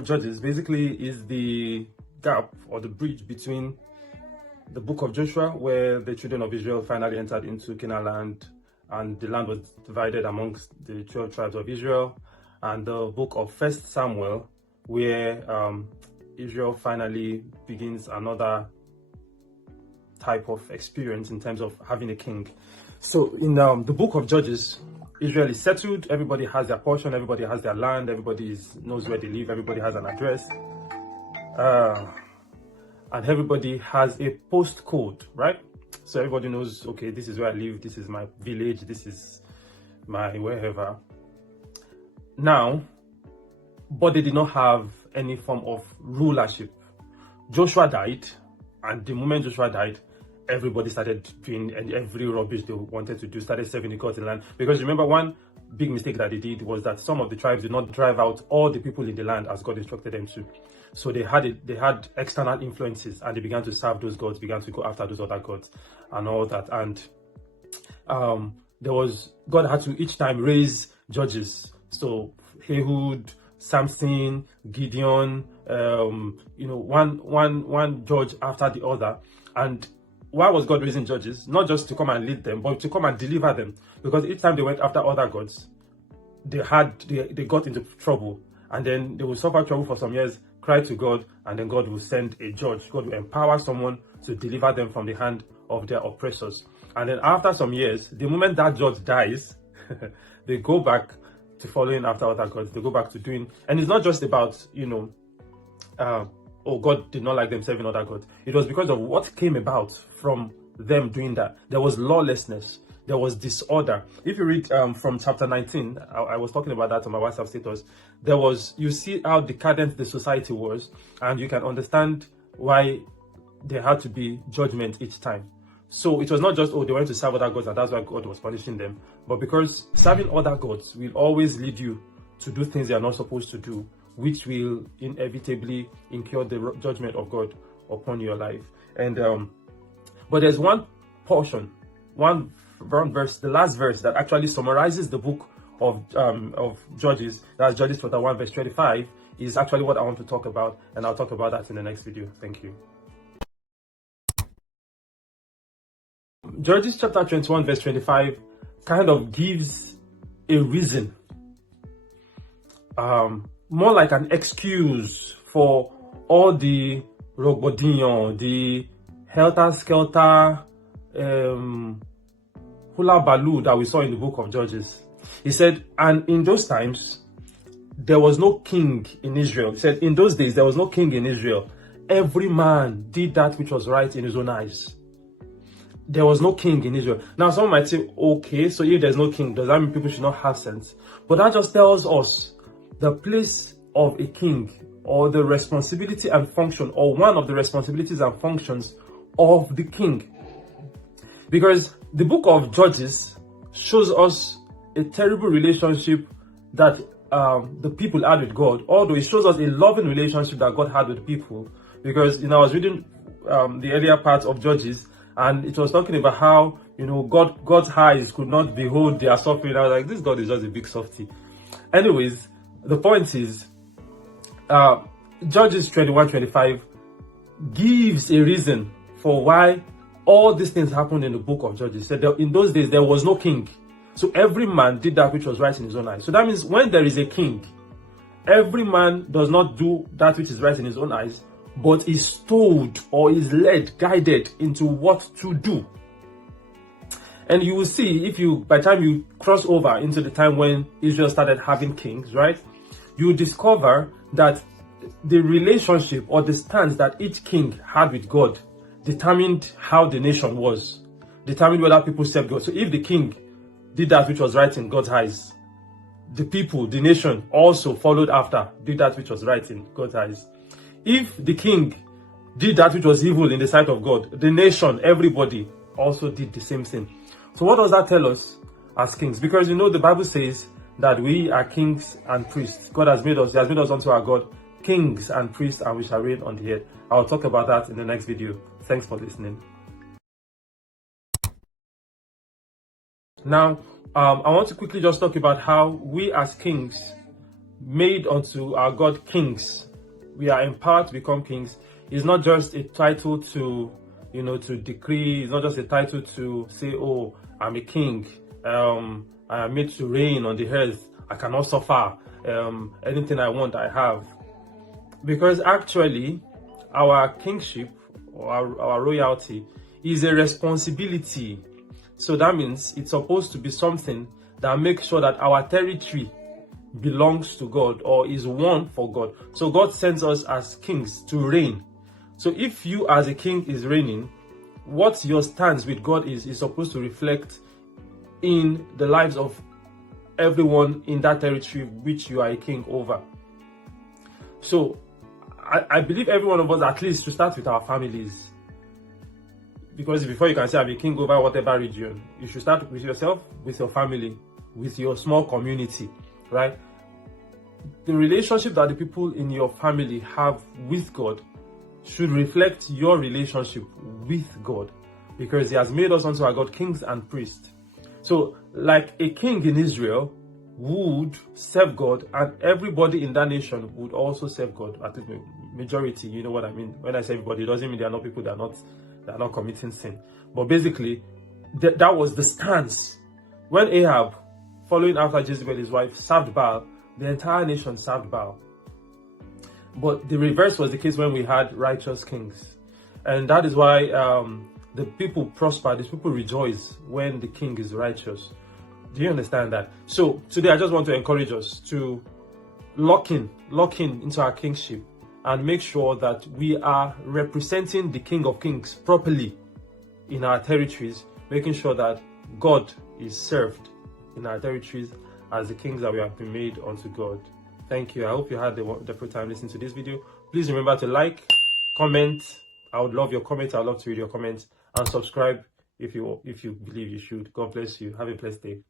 of Judges basically is the gap or the bridge between the book of Joshua, where the children of Israel finally entered into Canaan land and the land was divided amongst the 12 tribes of Israel, and the book of First Samuel, where Israel finally begins another type of experience in terms of having a king. So in the book of Judges, Israel is settled, everybody has their portion, everybody has their land, everybody knows where they live, everybody has an address, and everybody has a postcode, right? So everybody knows, okay, this is where I live, this is my village, this is my wherever. Now, but they did not have any form of rulership. Joshua died, and the moment Joshua died, everybody started doing every rubbish they wanted to do, started serving the gods in the land. Because remember, one big mistake that they did was that some of the tribes did not drive out all the people in the land as God instructed them to. So they had external influences, and they began to serve those gods, began to go after those other gods and all that. And God had to each time raise judges. So Ehud, Samson, Gideon, one judge after the other. And why was God raising judges? Not just to come and lead them, but to come and deliver them. Because each time they went after other gods, they got into trouble, and then they will suffer trouble for some years, cry to God, and then God will send a judge. God will empower someone to deliver them from the hand of their oppressors. And then after some years, the moment that judge dies, they go back to following after other gods. They go back to doing, and it's not just about, God did not like them serving other gods. It was because of what came about from them doing that. There was lawlessness. There was disorder. If you read from chapter 19, I was talking about that on my WhatsApp status. You see how decadent the society was, and you can understand why there had to be judgment each time. So it was not just, they went to serve other gods and that's why God was punishing them. But because serving other gods will always lead you to do things you are not supposed to do, which will inevitably incur the judgment of God upon your life. And but there's one portion, one verse, the last verse, that actually summarizes the book of Judges. That's Judges chapter 1 verse 25, is actually what I want to talk about, and I'll talk about that in the next video. Thank you. Judges chapter 21 verse 25 kind of gives a reason, more like an excuse for all the rogbodinho, the helter-skelter, hula baloo that we saw in the book of Judges. He said, and in those times, there was no king in Israel. He said, in those days, there was no king in Israel. Every man did that which was right in his own eyes. There was no king in Israel. Now, someone might say, okay, so if there's no king, does that mean people should not have sense? But that just tells us the place of a king, or the responsibility and function, or one of the responsibilities and functions of the king. Because the book of Judges shows us a terrible relationship that the people had with God, although it shows us a loving relationship that God had with people. Because, I was reading the earlier part of Judges, and it was talking about how, God's eyes could not behold their suffering. I was like, this God is just a big softy. Anyways, the point is, Judges 21:25 gives a reason for why all these things happened in the book of Judges. So in those days, there was no king. So every man did that which was right in his own eyes. So that means when there is a king, every man does not do that which is right in his own eyes, but is told or is led, guided into what to do. And you will see, by the time you cross over into the time when Israel started having kings, right? You discover that the relationship or the stance that each king had with God determined how the nation was, determined whether people served God. So if the king did that which was right in God's eyes, the people, the nation also followed after, did that which was right in God's eyes. If the king did that which was evil in the sight of God, the nation, everybody also did the same thing. So what does that tell us as kings? Because the Bible says that we are kings and priests. God has made us unto our God kings and priests, and we shall reign on the earth. I'll talk about that in the next video. Thanks for listening. Now, I want to quickly just talk about how we as kings made unto our God kings we are empowered to become kings, is not just a title to, to decree. It's not just a title to say, oh, I'm a king. I am made to reign on the earth. I cannot suffer. Anything I want, I have. Because actually, our kingship or our royalty is a responsibility. So that means it's supposed to be something that makes sure that our territory belongs to God or is won for God. So God sends us as kings to reign. So if you as a king is reigning, what your stance with God is supposed to reflect in the lives of everyone in that territory which you are a king over. So I believe every one of us at least to start with our families. Because before you can say I'm a king over whatever region, you should start with yourself, with your family, with your small community, right? The relationship that the people in your family have with God should reflect your relationship with God, because He has made us unto our God kings and priests. So, like a king in Israel would serve God, and everybody in that nation would also serve God. At least majority, you know what I mean. When I say everybody, it doesn't mean there are not people that are not committing sin. But basically, that was the stance. When Ahab, following after Jezebel, his wife, served Baal, the entire nation served Baal. But the reverse was the case when we had righteous kings. And that is why the people prosper, these people rejoice when the king is righteous. Do you understand that? So today I just want to encourage us to lock in into our kingship and make sure that we are representing the King of Kings properly in our territories, making sure that God is served in our territories as the kings that we have been made unto God. Thank you. I hope you had the wonderful time listening to this video. Please remember to like, comment. I would love your comments. I'd love to read your comments, and subscribe if you believe you should. God bless you. Have a blessed day.